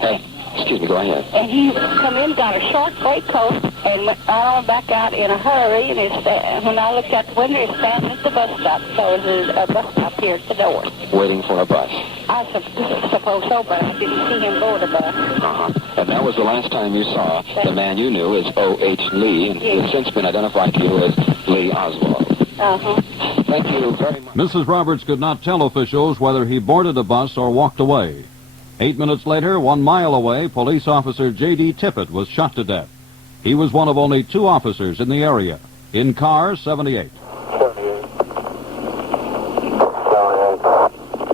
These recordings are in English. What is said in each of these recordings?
Hey, excuse me, go ahead. And he come in, got a short gray coat, and went on back out in a hurry. And when I looked out the window, he's standing at the bus stop. So there's a bus stop here at the door. Waiting for a bus. I suppose so, but I didn't see him board a bus. And that was the last time you saw the man you knew as O.H. Lee, and he has since been identified to you as Lee Oswald. Thank you very much. Mrs. Roberts could not tell officials whether he boarded a bus or walked away. 8 minutes later, 1 mile away, police officer JD Tippit was shot to death. He was one of only 2 officers in the area. In car 78. 78.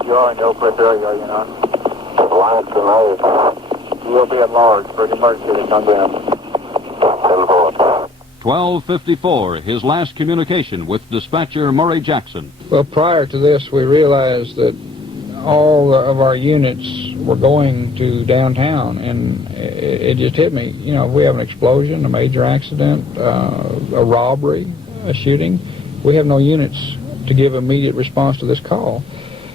You are in the Oak Cliff area, are you not? Lines tonight. You will be at large for the emergency to come in. 12:54, his last communication with dispatcher Murray Jackson. Well, prior to this, we realized that all of our units were going to downtown, and it just hit me. You know, if we have an explosion, a major accident, a robbery, a shooting, we have no units to give immediate response to this call.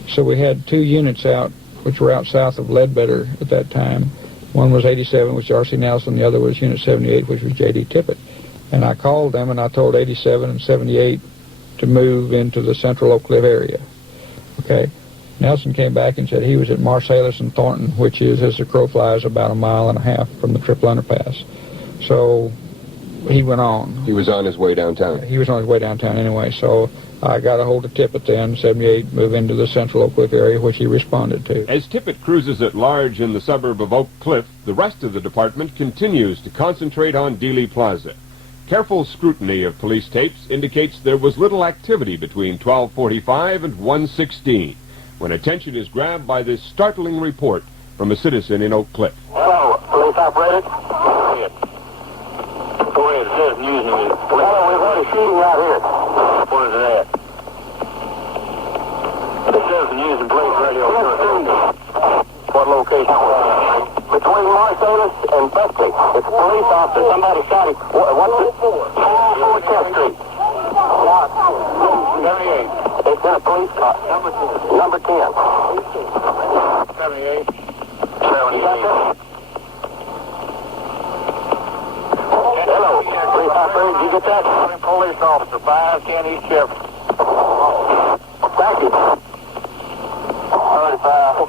So we had 2 units out, which were out south of Ledbetter at that time. One was 87, which was R.C. Nelson. The other was Unit 78, which was JD Tippit. And I called them, and I told 87 and 78 to move into the central Oak Cliff area. Okay. Nelson came back and said he was at Marsalis and Thornton, which is, as the crow flies, about 1.5 miles from the triple underpass. So he went on. He was on his way downtown. He was on his way downtown anyway. So I got a hold of Tippit then, 78, move into the central Oak Cliff area, which he responded to. As Tippit cruises at large in the suburb of Oak Cliff, the rest of the department continues to concentrate on Dealey Plaza. Careful scrutiny of police tapes indicates there was little activity between 12:45 and 1:16, when attention is grabbed by this startling report from a citizen in Oak Cliff. Hello, police operator? Go ahead. Go ahead, it says news. Hello, we've had a shooting out here. Where is it at? It says the news and police radio. What location? Between Marsalis and Busty. It's a police officer. Somebody shot him. What's it? 4 10th Street. 78. They sent a police car. Number 10. 78. 78. Hello, police officer. Did you get that? Police officer, 510 East Jefferson. Thank you. 35.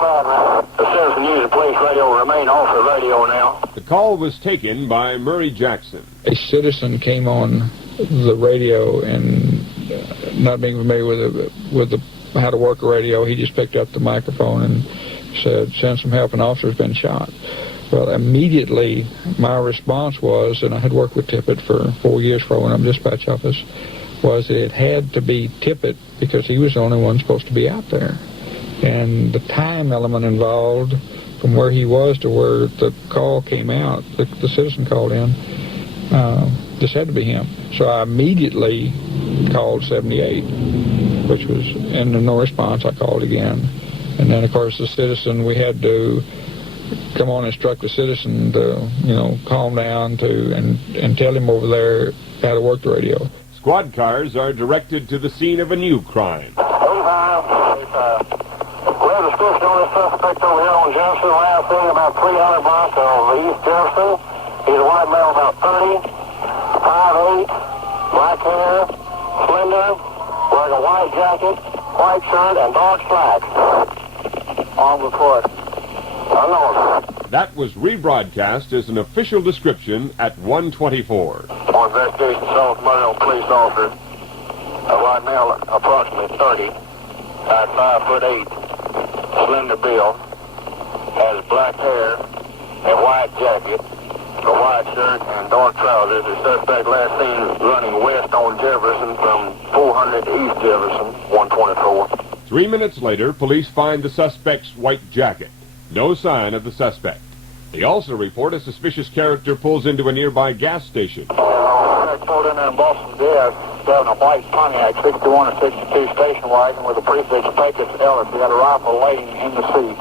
The Citizen News and Police Radio will remain off the radio now. The call was taken by Murray Jackson. A citizen came on the radio, and not being familiar with how to work a radio, he just picked up the microphone and said, "Send some help, an officer's been shot." Well, immediately my response was, and I had worked with Tippit for 4 years for our dispatch office, was that it had to be Tippit because he was the only one supposed to be out there. And the time element involved from where he was to where the call came out, the citizen called in, this had to be him. So I immediately called 78, which was, and no response, I called again. And then, of course, the citizen, we had to come on and instruct the citizen to, calm down and tell him over there how to work the radio. Squad cars are directed to the scene of a new crime. 85. We have a description on this suspect over here on Jefferson. Last thing about 300 blocks of East Jefferson. He's a white male, about 30, 5'8", black hair, slender, wearing a white jacket, white shirt, and dark slacks. On report. Unknown. That was rebroadcast as an official description at 1:24. On investigation, South police officer, a white male, approximately 30, at 5'8", slender build, has black hair, a white jacket, a white shirt, and dark trousers. The suspect last seen running west on Jefferson from 400 to East Jefferson, 124. 3 minutes later, police find the suspect's white jacket. No sign of the suspect. They also report a suspicious character pulls into a nearby gas station. Suspect pulled in there in Boston Gas, driving a white Pontiac 61 or 62 station wagon with a prefix Pecos Ellis. He had a rifle waiting in the seat.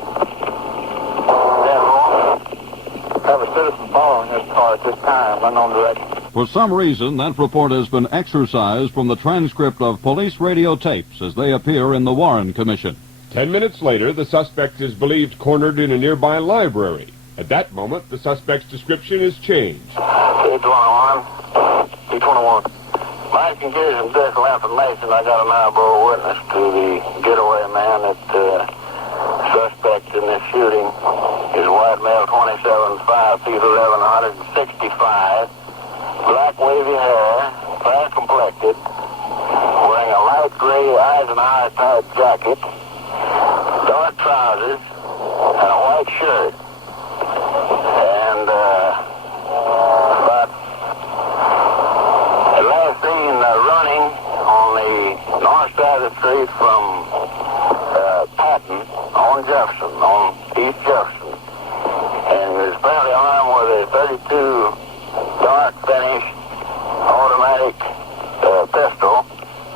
Have a citizen following this car at this time, unknown direction. For some reason, that report has been excised from the transcript of police radio tapes as they appear in the Warren Commission. 10 minutes later, the suspect is believed cornered in a nearby library. At that moment, the suspect's description is changed. C21. C21. Mike can give you some additional information. I got an eyeball witness to the getaway man that suspect in this shooting is white male, 27'5", feet 11, 165, black wavy hair, fair complected, wearing a light gray Eisenhower type jacket, dark trousers, and a white shirt. And about the last seen running on the north side of the street from Patton on Jefferson, on East Jefferson. And he was apparently armed with a .32 dark finish automatic pistol,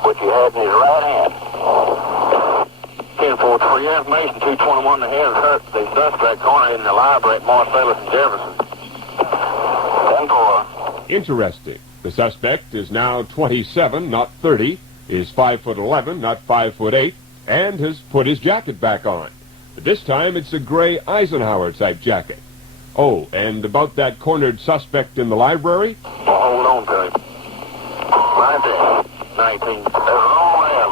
which he had in his right hand. 10-4, for your information, 221 the head hurt the suspect cornered in the library at Marcellus and Jefferson. 10-4. Interesting. The suspect is now 27, not 30, is 5'11", not 5'8", and has put his jacket back on. But this time it's a gray Eisenhower-type jacket. Oh, and about that cornered suspect in the library? Well, hold on to him. 19. There's an old man.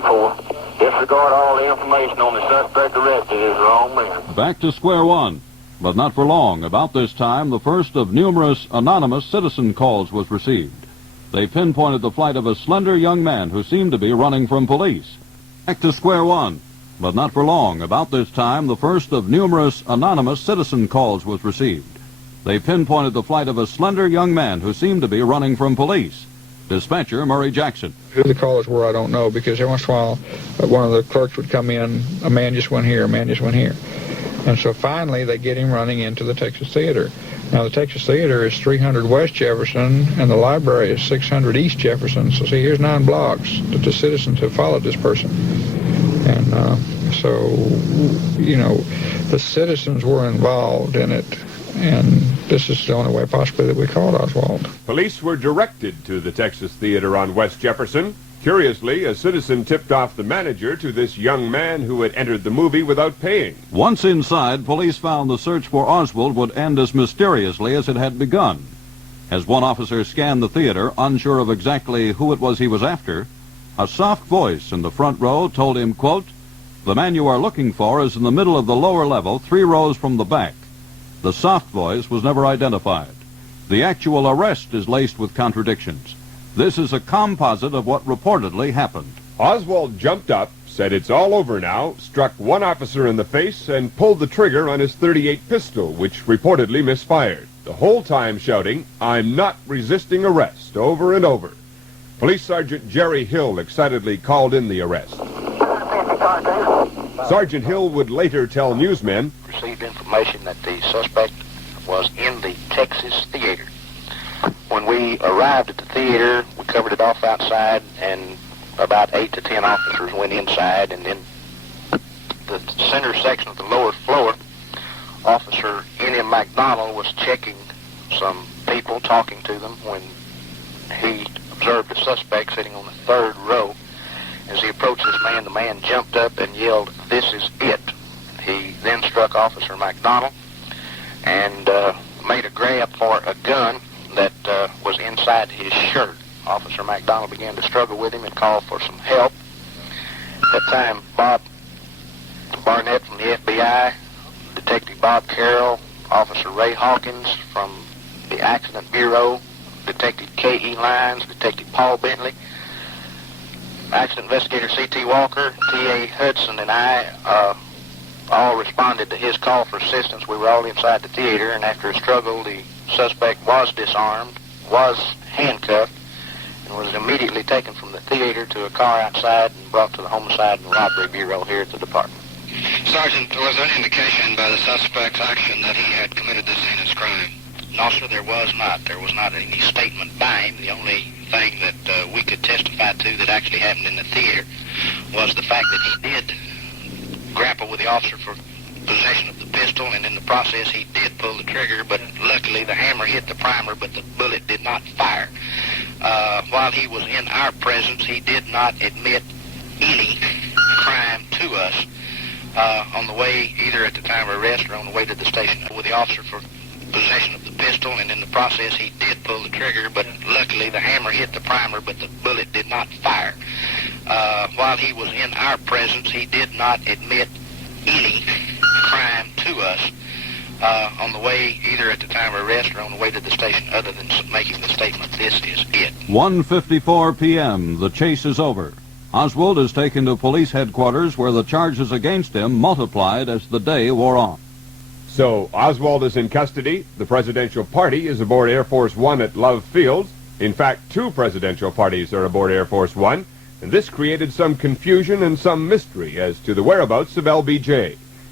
10-4. Disregard all the information on the suspect arrested. Is the wrong man. Back to square one. But not for long. About this time, the first of numerous anonymous citizen calls was received. They pinpointed the flight of a slender young man who seemed to be running from police. Back to square one. But not for long. About this time, the first of numerous anonymous citizen calls was received. They pinpointed the flight of a slender young man who seemed to be running from police. Dispatcher Murray Jackson. Who the callers were, I don't know, because every once in a while, one of the clerks would come in, a man just went here, a man just went here. And so finally, they get him running into the Texas Theater. Now, the Texas Theater is 300 West Jefferson, and the library is 600 East Jefferson. So, see, here's 9 blocks that the citizens have followed this person. And so, you know, the citizens were involved in it, and this is the only way possibly that we called Oswald. Police were directed to the Texas Theater on West Jefferson. Curiously, a citizen tipped off the manager to this young man who had entered the movie without paying. Once inside, police found the search for Oswald would end as mysteriously as it had begun. As one officer scanned the theater, unsure of exactly who it was he was after, a soft voice in the front row told him, quote, "The man you are looking for is in the middle of the lower level, 3 rows from the back." The soft voice was never identified. The actual arrest is laced with contradictions. This is a composite of what reportedly happened. Oswald jumped up, said it's all over now, struck one officer in the face, and pulled the trigger on his .38 pistol, which reportedly misfired, the whole time shouting, "I'm not resisting arrest," over and over. Police Sergeant Jerry Hill excitedly called in the arrest. Sergeant Hill would later tell newsmen, received information that the suspect was in the Texas Theater. When we arrived at the theater, we covered it off outside, and about 8 to 10 officers went inside, and then the center section of the lower floor, Officer N.M. McDonald was checking some people, talking to them, when he observed a suspect sitting on the 3rd row. As he approached this man, the man jumped up and yelled, "This is it." He then struck Officer McDonald and made a grab for a gun that was inside his shirt. Officer McDonald began to struggle with him and call for some help. At that time, Bob Barnett from the FBI, Detective Bob Carroll, Officer Ray Hawkins from the Accident Bureau, Detective K.E. Lyons, Detective Paul Bentley, Accident Investigator C.T. Walker, T.A. Hudson, and I all responded to his call for assistance. We were all inside the theater, and after a struggle, the suspect was disarmed, was handcuffed, and was immediately taken from the theater to a car outside and brought to the Homicide and Robbery Bureau here at the department. Sergeant, was there any indication by the suspect's action that he had committed this heinous crime? No, sir, there was not. There was not any statement by him. The only thing that we could testify to that actually happened in the theater was the fact that he did grapple with the officer for possession of the pistol, and in the process he did pull the trigger, but luckily the hammer hit the primer, but the bullet did not fire. While he was in our presence, he did not admit any crime to us. on the way, either at the time of arrest or on the way to the station, with the officer for possession of the pistol, and in the process he did pull the trigger, but luckily the hammer hit the primer, but the bullet did not fire. While he was in our presence, he did not admit any crime to us on the way, either at the time of arrest or on the way to the station, other than making the statement, "This is it." 1:54 p.m. The chase is over. Oswald is taken to police headquarters where the charges against him multiplied as the day wore on. So Oswald is in custody. The presidential party is aboard Air Force One at Love Field. In fact, 2 presidential parties are aboard Air Force One, and this created some confusion and some mystery as to the whereabouts of LBJ.